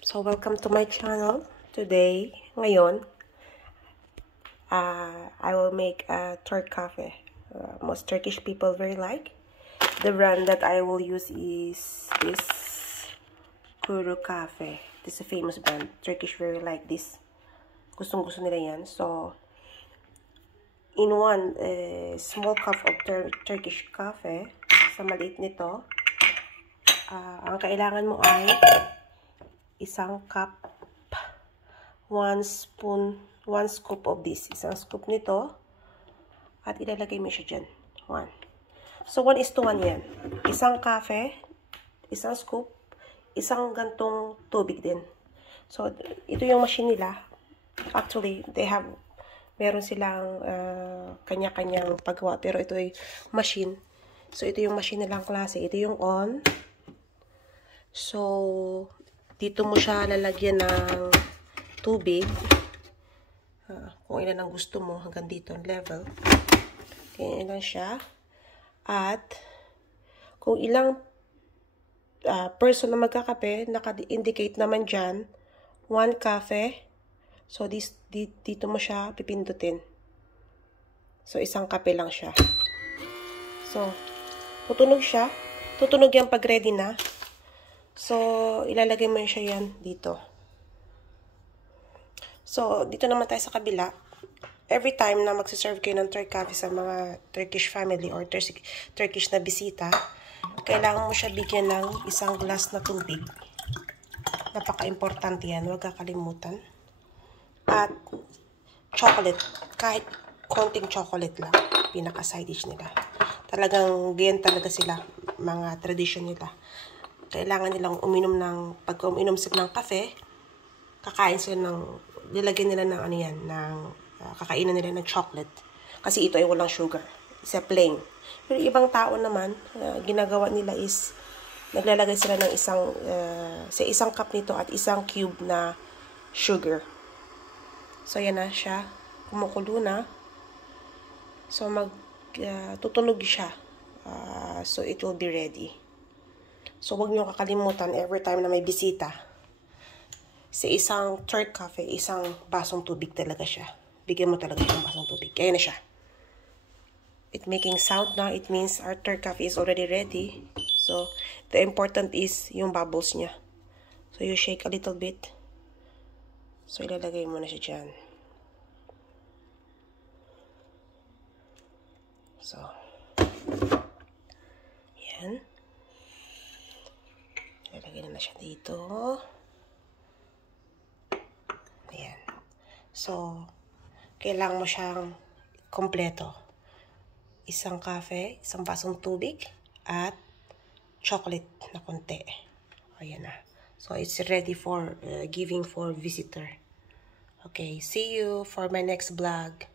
So, welcome to my channel. Today, ngayon, I will make a Turk coffee. Most Turkish people very like. The brand that I will use is this Kuru Cafe. This is a famous brand. Turkish very like this. Gustong-gusto nila yan. So, in one small cup of Turkish coffee, sa maliit nito, ang kailangan mo ay isang cup, 1 scoop of this. Isang scoop nito. At ilalagay mo siya dyan. 1. So, 1:1 yan. Isang cafe, isang scoop, isang gantong tubig din. So, ito yung machine nila. Actually, meron silang kanya-kanyang paggawa. Pero ito ay machine. So, ito yung machine nilang klase. Ito yung on. So, dito mo siya lalagyan ng tubig. Kung ilan ang gusto mo, hanggang dito ang level. Ganyan lang siya. At, kung ilang person na magkakape, naka-indicate naman dyan, 1 cafe. So, dito mo siya pipindutin. So, isang kape lang siya. So, tutunog siya. Tutunog yan pag ready na. So, ilalagay mo siya yan dito. So, dito naman tayo sa kabila. Every time na magsiserve kayo ng Turk coffee sa mga Turkish family or Turkish na bisita, kailangan mo siya bigyan ng isang glass na tubig. Napaka-importante yan. Huwag kakalimutan. At chocolate. Kahit konting chocolate lang. Pinaka-side dish nila. Talagang ganyan talaga sila. Mga tradition nila. Kailangan nilang pag uminom sila ng kape, kakain sila nilagyan nila ng kakainan nila ng chocolate. Kasi ito ay walang sugar. Isa plain. Pero ibang tao naman, ginagawa nila is, naglalagay sila ng sa isang cup nito at isang cube na sugar. So, yan na siya. Kumukulo na. So, tutunog siya. So, it will be ready. So, huwag niyo kakalimutan every time na may bisita. Sa isang Turk coffee, isang basong tubig talaga siya. Bigyan mo talaga siya ng basong tubig. Kaya na siya. It making sound now. It means our Turk coffee is already ready. So, the important is yung bubbles niya. So, you shake a little bit. So, ilalagay mo na siya dyan. So, yan. Ilalagay na siya dito. Ayan. So, kailangan mo siyang kompleto. Isang kafe, isang basong tubig, at chocolate na konti. Ayan na. So, it's ready for giving for visitor. Okay, see you for my next vlog.